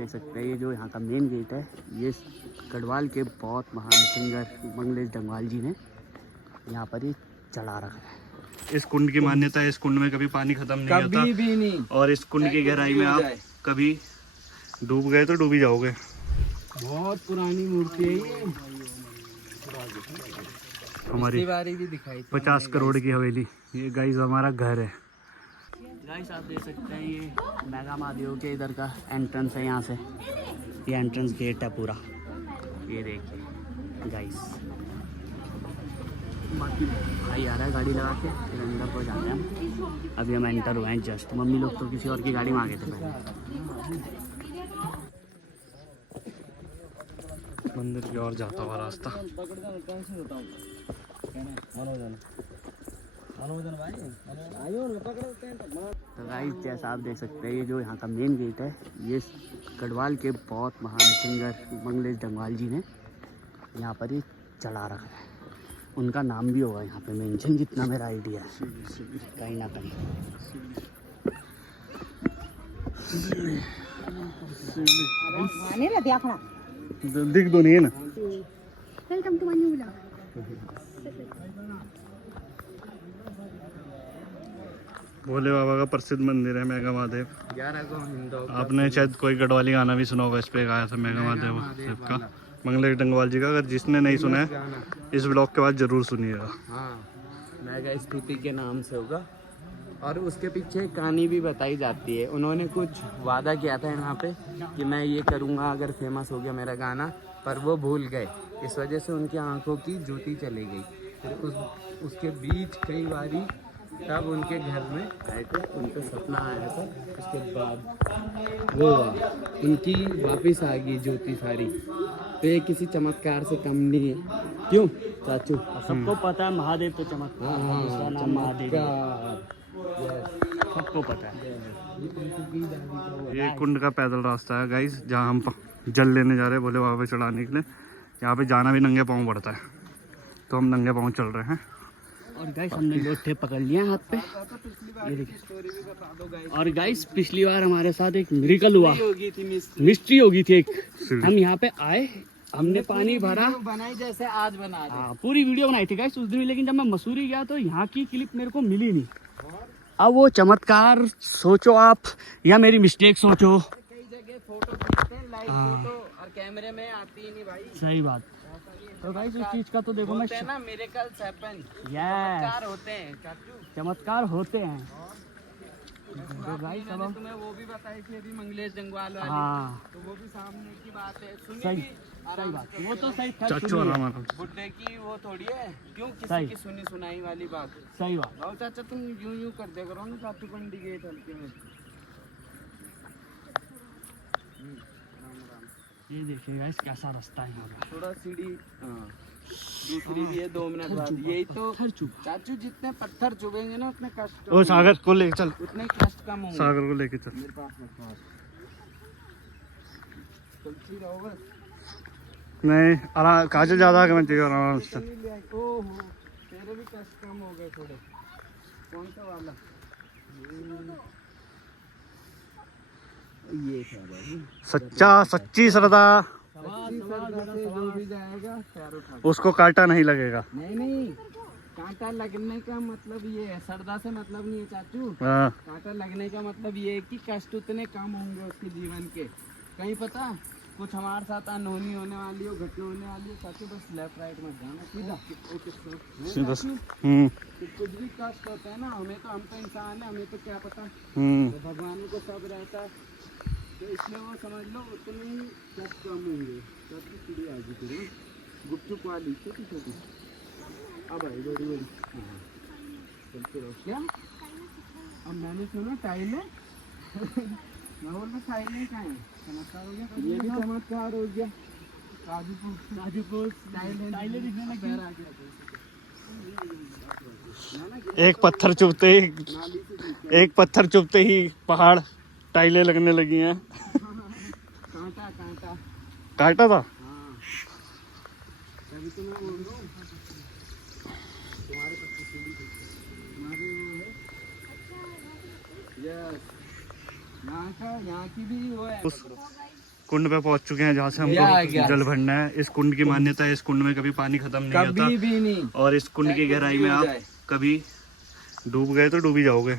देख सकते हैं ये जो यहाँ का मेन गेट है, ये गढ़वाल के बहुत महान सिंगर मंगलेश डंगवाल जी ने यहाँ पर ये चढ़ा रखा है। इस कुंड की मान्यता है, इस कुंड में कभी पानी खत्म नहीं होता, कभी भी नहीं। और इस कुंड की गहराई में आप कभी डूब गए तो डूब ही जाओगे। बहुत पुरानी मूर्ति है ये, हमारी भी दिखाई 50 करोड़ की हवेली, ये गाइस हमारा घर है। गाइस आप देख सकते हैं ये मेगा महादेव के इधर का एंट्रेंस है, यहाँ से ये एंट्रेंस गेट है पूरा, ये देखिए गाइस। बाकी भाई आ रहा है गाड़ी लगा के, फिर अंदर को जाते हैं हम। अभी हम एंटर हुए हैं जस्ट, मम्मी लोग तो किसी और की गाड़ी में आ गए थे पहले। मंदिर की ओर जाता हुआ रास्ता। तो गाइस जैसा आप देख सकते हैं ये जो यहाँ का मेन गेट है, ये गढ़वाल के बहुत महान सिंगर मंगलेश डंगवाल जी ने यहाँ पर ये चढ़ा रखा है। उनका नाम भी होगा यहाँ पे मेंशन, जितना मेरा आइडिया है कहीं ना कहीं। दिख दो नहीं है ना। Welcome to my new vlog. Bhole Baba का प्रसिद्ध मंदिर है मेगा महादेव। 11 को हिंदू आपने शायद कोई गढ़वाली गाना भी सुना होगा, इस पे गाया था मेगा महादेव का, मंगलेश डंगवाल जी का। अगर जिसने नहीं सुना है इस ब्लॉग के बाद जरूर सुनिएगा। हाँ, मेगा स्तुति के नाम से होगा। और उसके पीछे कहानी भी बताई जाती है। उन्होंने कुछ वादा किया था यहाँ पे कि मैं ये करूँगा अगर फेमस हो गया मेरा गाना, पर वो भूल गए। इस वजह से उनकी आंखों की ज्योति चली गई। फिर उसके बीच कई बारी तब उनके घर में आए थे, उनको सपना आया था। उसके बाद वो उनकी वापस आ गई ज्योति सारी। तो ये किसी चमत्कार से कम नहीं है, क्यों चाचू? सबको पता है महादेव तो चमत्कार है, दूसरा नाम महादेव है, सबको पता है। ये कुंड का पैदल रास्ता है गाइस, जहाँ हम जल लेने जा रहे हैं भोले बाबा चढ़ाने के लिए। यहाँ पे जाना भी नंगे पाँव पड़ता है, तो हम नंगे पाँव चल रहे हैं। और गाइस हमने लोटे पकड़ लिया हाथ पे, ये देखिए। और गाइस पिछली बार हमारे साथ एक मिरेकल हुआ, मिस्ट्री होगी थी एक। हम यहाँ पे आए, हमने पानी भरा, बनाई जैसे आज बना रहे। हाँ पूरी वीडियो बनाई थी गाइस उस दिन। लेकिन जब मैं मसूरी गया तो यहाँ की क्लिप मेरे को मिली नहीं। अब वो चमत्कार सोचो आप, या मेरी मिस्टेक सोचो। कई जगह फोटो खींचते हैं, लाइव फोटो, और कैमरे में आती ही नहीं भाई। सही बात। तो गाइस उस चीज का तो देखो मैं ना मिरेकल्स हैपन, यस चमत्कार होते हैं चाचू, चमत्कार होते हैं। तो गाइस अब हम तुम्हें वो भी बताई थी अभी मंगलेश डंगवाल वाली, हाँ तो वो भी सामने की बात है। सुनी सही भी सही बात, वो तो सही खैर चाचू सुनी है। आराम आराम। बुड्ढे की वो थोड़ी है, क्यों सही। किसी की सुनी सुनाई वाली बात। सही बात। और चाचा तुम यूं यूं कर दिया करो ना चाचू, कंडी गेट हल्के में। ये देखिए गाइस कैसा रास्ता है यहाँ का। थोड़ा सीढ़ी, हाँ दूसरी भी है 2 मिनट बाद। यही तो चाचू, जितने पत्थर चुभेंगे ना उतने कष्ट, ओ सागर को लेके चल, उतने कष्ट कम होंगे। सागर को लेके चल। मेरे पास में चलती रहो बस। नहीं आराम, काजल ज्यादा करना चाहिए, आराम से। ओहो, तेरे भी कष्ट कम हो गए थोड़े। कौन सा वाला? ये है भाई, सच्चा सच्ची श्रद्धा, जो भी जाएगा पैर उठा। उसको कांटा नहीं लगेगा। नहीं, कांटा लगने का मतलब ये है, श्रद्धा से मतलब नहीं है चाचू। हाँ कांटा लगने का मतलब ये है कि कष्ट उतने कम होंगे उसके जीवन के। कहीं पता कुछ हमारे साथ अनहोनी होने वाली हो, घटना होने वाली हो, चाचू बस लेफ्ट राइट मत जाना, सीधा। सीधा। कुछ भी कष्ट होता है ना, हम तो इंसान है, हमें तो क्या पता। तो भगवान को सब रहता है, तो इसलिए वो समझ लो उतने ही कष्ट कम होंगे। चाचू सीढ़ी आ गई थी गुपचुप वाली, छोटी छोटी। अब आई बड़ी बड़ी। हाँ चलते रहो। क्या अब मैंने सुना टाइल है। माहौल में टाइल कहाँ है? चमत्कार हो गया, ये भी चमत्कार हो गया। काजूपुर टाइलें दिखने लगी। एक पत्थर चुभते ही पहाड़ टाइलें लगने लगी हैं। कांटा काटा था। हाँ, तभी तो मैं बोल रहा हूँ तुम्हारे पत्थर सीढ़ी तुम्हारी वो है। यस, यहाँ की भी वो है। कुंड पे पहुंच चुके हैं जहाँ से ये आ हमको गया। जल भरना है। इस कुंड की मान्यता है, इस कुंड में कभी पानी खत्म नहीं होता कभी भी नहीं। और इस कुंड की गहराई में आप कभी डूब गए तो डूब ही जाओगे।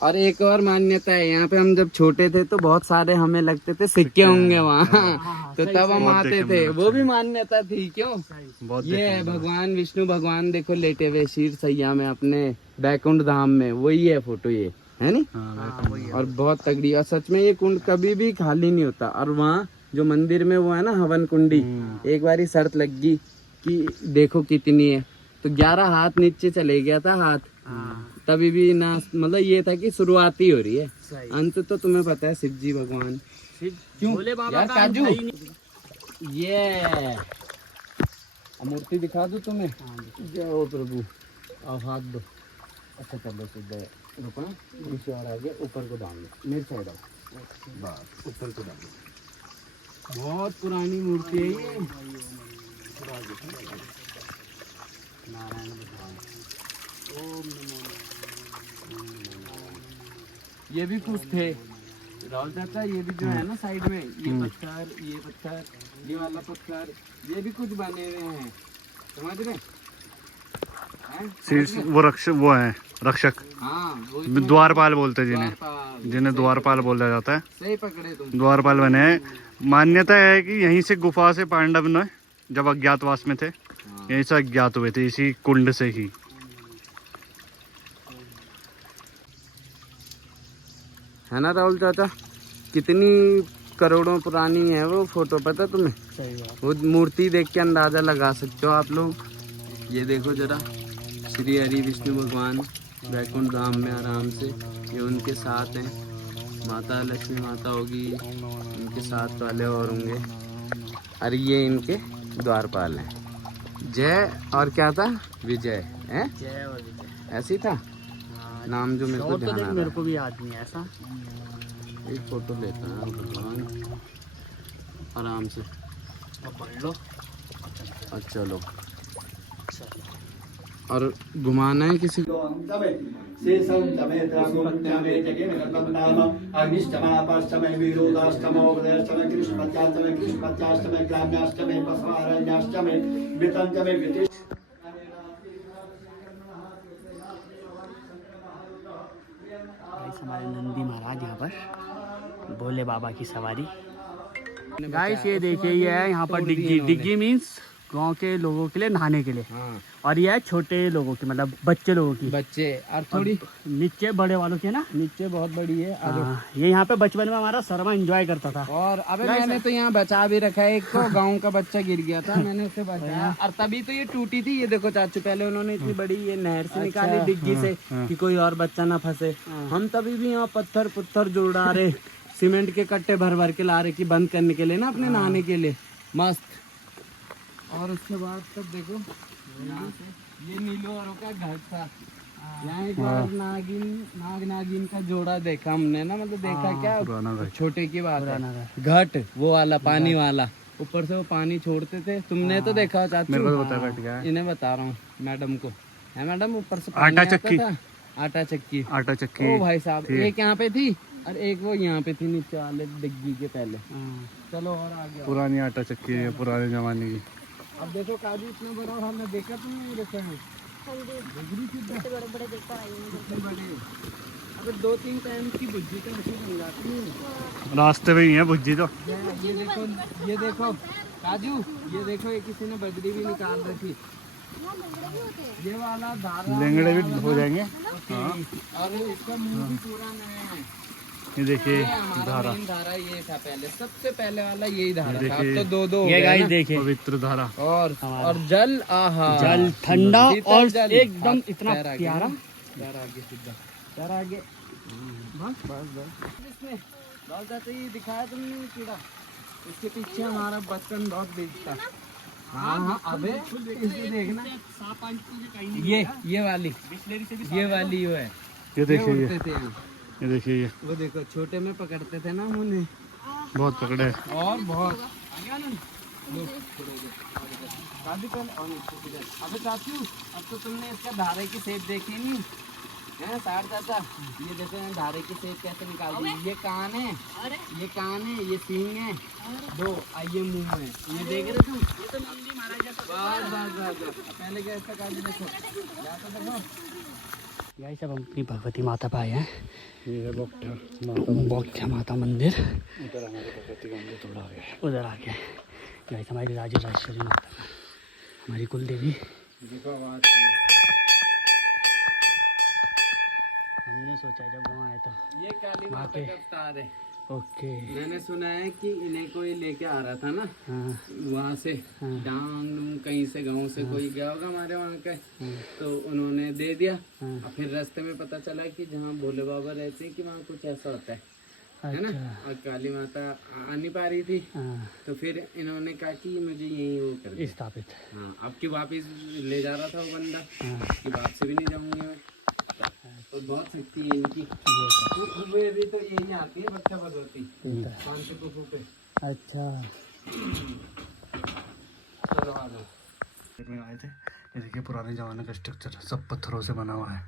और एक और मान्यता है, यहाँ पे हम जब छोटे थे तो बहुत सारे हमें लगते थे सिक्के होंगे वहाँ, तो तब हम आते थे, वो भी मान्यता थी। क्यों? बहुत ये है भगवान विष्णु भगवान, देखो लेटे हुए शीर सैया में अपने बैकुंठ धाम में, वही है फोटो, ये है नी। और बहुत तगड़ी, और सच में ये कुंड कभी भी खाली नहीं होता। और वहाँ जो मंदिर में वो है ना हवन कुंडी, एक बारी शर्त लग गई कि देखो कितनी है, तो 11 हाथ नीचे चले गया था हाथ, तभी भी ना, मतलब ये था कि शुरुआत ही हो रही है, अंत तो तुम्हें पता है शिव जी भगवान। क्यों भोले बाबा यार का काजू, अंत ही नहीं। ये मूर्ति दिखा दूं तुम्हें? जय हो प्रभु, अब हाथ दो। अच्छा चलो सीधे रुको, नीचे और आगे, ऊपर को डाल दो, मेरे साइड आओ, बस ऊपर को डाल दो। बहुत पुरानी मूर्ति है ये। नारायण भगवान, ओम नमो नारायण। ये भी कुछ थे राहुल चाचा, ये भी जो है ना साइड में, ये पत्थर, ये पत्थर, ये वाला पत्थर, ये भी कुछ बने हुए हैं, समझ रहे हैं? शीर्ष वो रक्षक, हाँ वो द्वारपाल बोलते हैं जिन्हें, द्वारपाल। जिन्हें द्वारपाल बोला जाता है। सही पकड़े तुम। द्वारपाल बने हैं। मान्यता है कि यहीं से गुफा से पांडव ने जब अज्ञातवास में थे, यहीं से अज्ञात हुए थे, इसी कुंड से ही। है ना राहुल चाचा, कितनी करोड़ों पुरानी है वो फोटो, पता तुम्हें? सही बात। वो मूर्ति देख के अंदाजा लगा सकते हो आप लोग। ये देखो जरा, श्री हरि विष्णु भगवान बैकुंठ धाम में आराम से, ये उनके साथ हैं, माता लक्ष्मी माता होगी, उनके साथ वाले और होंगे, और ये इनके द्वारपाल हैं। जय और क्या था, विजय है, जय और विजय, ऐसी था नाम जो मेरे को और तो ध्यान देख आ मेरे रहा को भी याद नहीं है ऐसा। है। एक फोटो लेता है भगवान, आराम से, अब पढ़ लो। और चलो, और घुमाना है किसी को। गाइस हमारे नंदी महाराज यहाँ पर भोले बाबा की सवारी। गाइस ये देखिए, ये है यहाँ पर डिग्गी। डिग्गी मीन्स गांव के लोगों के लिए नहाने के लिए, हाँ, और ये है छोटे लोगों की, मतलब बच्चे लोगों की। बच्चे और थोड़ी नीचे बड़े वालों की है ना। नीचे बहुत बड़ी है। ये यहाँ पे बचपन में हमारा शर्मा एंजॉय करता था। और अबे मैंने तो यहाँ बचा भी रखा है, एक तो गांव का बच्चा गिर गया था, मैंने उसे बचाया, और तभी तो ये टूटी थी। ये देखो चाचू, पहले उन्होंने इतनी बड़ी ये नहर से निकाली डिग्गी से कि कोई और बच्चा ना फंसे। हम तभी भी यहाँ पत्थर पुत्थर जोड़ा रहे, सीमेंट के कट्टे भर भर के ला रहे कि बंद करने के लिए ना, अपने नहाने के लिए मस्त। और उसके बाद तब देखो यहाँ से ये नीलोरों का घर था। यहाँ एक बार नागिन का जोड़ा देखा हमने ना, मतलब देखा क्या, छोटे की बात है, घट वो वाला पानी वाला, ऊपर से वो पानी छोड़ते थे, तुमने तो देखा हो चाचू? मेरे को तो पता है, इन्हें बता रहा हूँ, मैडम को है, मैडम ऊपर से आटा चक्की, आटा चक्की, आटा चक्की। ओ भाई साहब, एक यहाँ पे थी और एक वो यहाँ पे थी नीचे वाले डिग्गी के पहले। चलो और आगे पुरानी आटा चक्की है, पुराने जमाने की। अब देखो काजू, इतना बड़ा हॉल है, देखा तुमने? देखा है बड़े, अबे 2-3 टाइम की भुज्जी तो ऐसी बन जाती है। रास्ते में ही है भुज्जी तो। ये देखो काजू, ये देखो, ये किसी ने बजरी भी निकाल रखी, ये वाला धारा, लेंगड़े भी हो जाएंगे। और इसका मुंह भी पूरा नया है। ये देखिए धारा, धारा ये था पहले, सबसे पहले वाला यही धारा था, अब तो दो हो ये गए गाइस ना। देखिए, पवित्र धारा। और जल, आहा, जल ठंडा और जल, एकदम इतना पैर आगे, प्यारा। पैर आगे सीधा, पैर आगे, बस बस बस। इसमें बहुत ज्यादा ये दिखाया तुमने कीड़ा, इसके पीछे हमारा बचपन बहुत बीतता। हाँ हाँ, अबे इसे देखना, ये वाली वो है, ये देखिए, उड़ते थे यहाँ। ये देखिए, ये वो देखो, छोटे में पकड़ते थे ना हम उन्हें, बहुत पकड़े। और बहुत अबे चाचू, अब तो तुमने इसका धारे की शेप देखी नहीं, हैं साठ चाचा, ये देखो यहाँ धारे की सेब कैसे निकाल दी। ये कान है, ये कान है, ये सींग है दो, ये मुंह है, ये देख रहे तुम, ये तो नंदी महाराज जैसा। पहले कैसा काट देखो, या तो देखो। यही सब हम अपनी भगवती माता पाए हैं। ये है बोक्ठा माता मंदिर, उधर हमारे भगवती का मंदिर थोड़ा आगे है। उधर आके यही हमारी राजेश्वरी माता, हमारी कुल देवी। हमने सोचा जब वहाँ आए तो ये काली माता का अवतार है। ओके। मैंने सुना है कि इन्हें कोई लेके आ रहा था ना हाँ वहाँ से, डांग कहीं से गांव से कोई गया होगा हमारे वहाँ का, तो उन्होंने दे दिया। और फिर रास्ते में पता चला कि जहाँ भोले बाबा रहते हैं कि वहाँ कुछ ऐसा होता है ना, और काली माता आ नहीं पा रही थी, तो फिर इन्होंने कहा कि मुझे यही वो कर दे स्थापित। हाँ, अब की वापिस ले जा रहा था वो बंदा कि वापस भी नहीं जाऊंगी मैं। तो बहुत शक्ति है इनकी। ये भी तो यही आती है बच्चा भगवती 500 कुफू पे। अच्छा चलो आ जाओ। में आए थे, ये देखिए पुराने ज़माने का स्ट्रक्चर सब पत्थरों से बना हुआ है।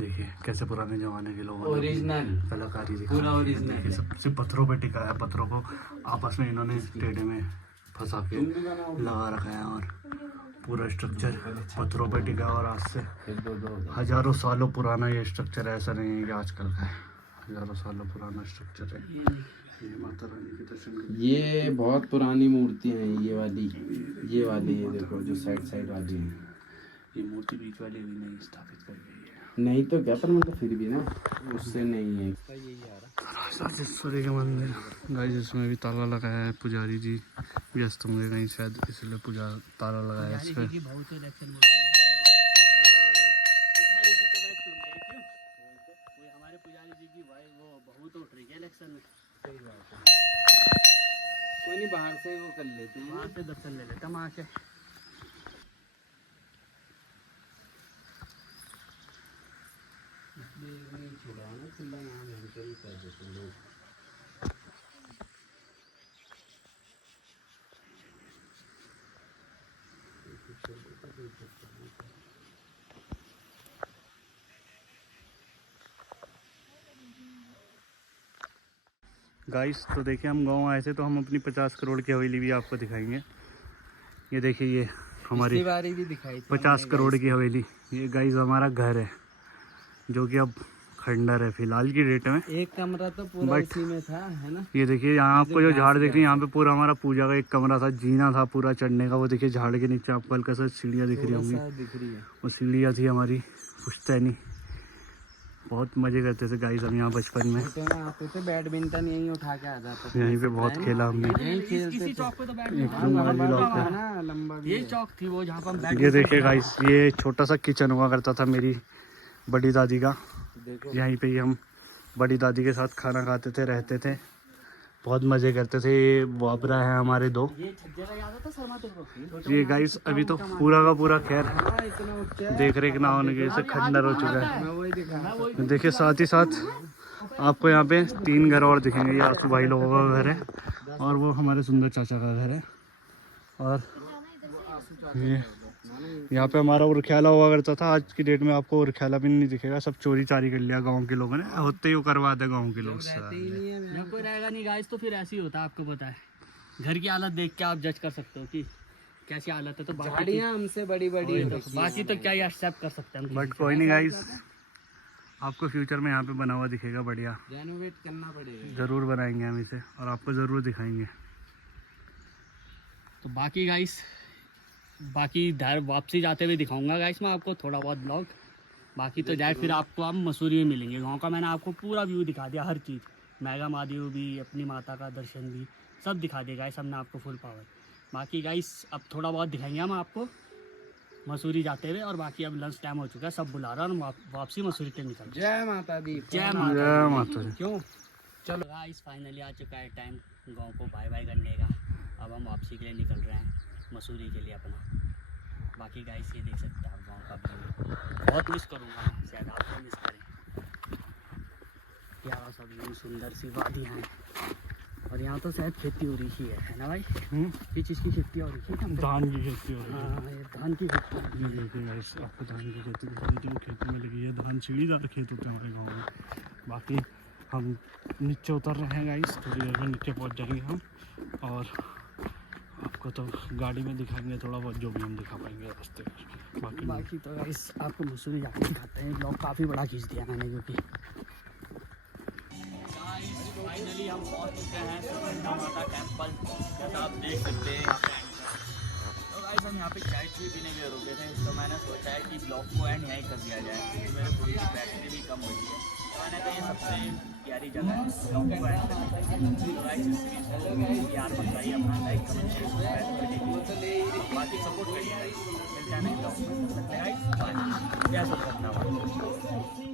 देखिए कैसे पुराने ज़माने के लोगों ने ओरिजिनल कलाकारी दिखाई पूरा है। ओरिजिनल देखिए सब सिर्फ पत्थरों पे टिका है, पत्थरों को आपस में इन्होंने टेढ़े में फंसा के लगा रखा है और पूरा स्ट्रक्चर पत्थरों पे टिका है। और आज से हजारों सालों पुराना ये स्ट्रक्चर है, ऐसा नहीं है कि आजकल का है, हजारों सालों पुराना स्ट्रक्चर है। ये माता रानी के दर्शन करने ये बहुत पुरानी मूर्तियाँ हैं, ये वाली ये देखो जो साइड वाली है। ये मूर्ति बीच वाली अभी नहीं स्थापित कर गई है। नहीं तो क्या, पर मतलब फिर भी ना उससे नहीं है। राजेश्वरी का मंदिर गाइस, इसमें भी ताला लगाया है। पुजारी जी व्यस्त होंगे कहीं शायद, इसलिए पूजा ताला लगाया है इस पे। हमारे पुजारी जी की भाई वो बहुत उठ रही है इलेक्शन में। कोई नहीं, बाहर से वो कर लेते हैं, वहाँ से दर्शन ले लेते हम आके। गाइस तो देखिए हम गांव आए थे तो हम अपनी 50 करोड़ की हवेली भी आपको दिखाएंगे। ये देखिए ये हमारी बारी भी दिखाई थी 50 करोड़ की हवेली। ये गाइस हमारा घर है जो कि अब खंडर है फिलहाल की डेट में। एक कमरा तो पूरा इसी में था, है ना। ये देखिए यहाँ आपको जो झाड़ दिख रही है, यहाँ पे पूरा हमारा पूजा का एक कमरा था, जीना था पूरा चढ़ने का। वो देखिए झाड़ के नीचे आपको हल्का सा सीढ़ियाँ दिख रही होंगी, दिख रही है। वो सीढ़ियाँ थी हमारी पुश्तैनी। बहुत मजे करते थे गाइस हम यहाँ बचपन में। आते थे, बैडमिंटन यहीं उठा के आ जाते थे। यहीं पे बहुत खेला हमने। यहीं खेलते थे। चौक पे तो बैठ एक रूम वाली लॉक है। ना लंबा भी ये चौक थी वो जहाँ पर हम बैठ। ये देखिए गाइस, ये छोटा सा किचन हुआ करता था मेरी बड़ी दादी का। यहीं पे ही हम बड़ी दादी के साथ खाना खाते थे, रहते थे, बहुत मज़े करते थे। ये वाबरा है हमारे दो। ये छज्जे का याद आता शर्मा तुमको? ये गाइस अभी तो पूरा का पूरा खैर देख रेख ना होने की वजह से खंडर हो चुका है। देखिए साथ ही साथ आपको यहाँ पे 3 घर और दिखेंगे। ये आसू भाई लोगों का घर है और वो हमारे सुंदर चाचा का घर है। और ये यहाँ पे हमारा उरख्याला हुआ करता था। आज की डेट में आपको उरख्याला भी नहीं दिखेगा, सब चोरी चारी कर लिया गांव के लोगों ने, होते ही करवा दे गांव के लोग। जब कोई रहेगा नहीं गाइस तो फिर ऐसे ही होता है, आपको पता है। घर की हालत देख के आप जज कर सकते हो कि कैसी हालत है। तो झाड़ियाँ हमसे बड़ी बड़ी है, बाकी तो क्या एक्सेप्ट कर सकते हैं हम। बट कोई नहीं गाइस, आपको फ्यूचर में यहाँ पे बना हुआ दिखेगा बढ़िया। रेनोवेट करना पड़ेगा। ज़रूर बनाएंगे हम इसे और आपको ज़रूर दिखाएंगे। तो बाकी गाइस, बाकी घर वापसी जाते हुए दिखाऊंगा गाइस मैं आपको थोड़ा बहुत ब्लॉग। बाकी तो जाए फिर आपको हम मसूरी में मिलेंगे। गांव का मैंने आपको पूरा व्यू दिखा दिया, हर चीज़, मेगा महादेव भी, अपनी माता का दर्शन भी, सब दिखा दिया गाइस हमने आपको फुल पावर। बाकी गाइस अब थोड़ा बहुत दिखाएंगे हम आपको मसूरी जाते हुए। और बाकी अब लंच टाइम हो चुका है, सब बुला रहा है, वापसी मसूरी के निकल। जय माता दी। जय माता दी। क्यों चलो गाइस, फाइनली आ चुका है टाइम गांव को बाय बाय करने का। अब हम वापसी के लिए निकल रहे हैं मसूरी के लिए अपना। बाकी गाइस ये देख सकते हैं आप गांव का व्यू, बहुत मिस करूँगा, शायद आपको मिस करें। प्यारा सा व्यू, सुंदर सी वादियाँ हैं, और यहाँ तो शायद खेती हो रही है ना भाई? हम्म, ये चीज़ की खेती हो रही है? धान की खेती हो रही है। हाँ, ये धान की खेती हो रही ये देखिए गाइस, आपको धान की खेती दिखाई थी, वो खेती में लगी है। धान सीढ़ीदार खेत होते हैं हमारे गाँव में। बाकी हम नीचे उतर रहे हैं गाइस, थोड़ी देर में नीचे पहुंच जाएंगे हम, और आपको तो गाड़ी में दिखाएंगे थोड़ा बहुत जो भी हम दिखा पाएंगे रास्ते में। है। बाकी तो गाइस आपको मसूरी जाके दिखाते हैं। ब्लॉग काफ़ी बड़ा खींच दिया मैंने, क्योंकि फाइनली हम पहुंच चुके हैं सुकंधा माता टेम्पल, जैसा आप देख सकते हैं यहाँ पे। तो गाइस हम यहाँ पे चाय पीने के लिए रुके थे, तो मैंने सोचा है कि ब्लॉग को एंड यहीं कर दिया जाए, क्योंकि मेरे फोन की बैटरी भी कम हुई है। तो मैंने कहा ये सबसे प्यारी जगह है, ब्लॉग को एंड करना चाहिए। तो गाइस इस सीरीज को यार बताइए अपना लाइक कमेंट शेयर सब्सक्राइब, बाकी सपोर्ट करिए गाइस। मिलते हैं नेक्स्ट ब्लॉग में। Guys bye. जय सुकंधा माता।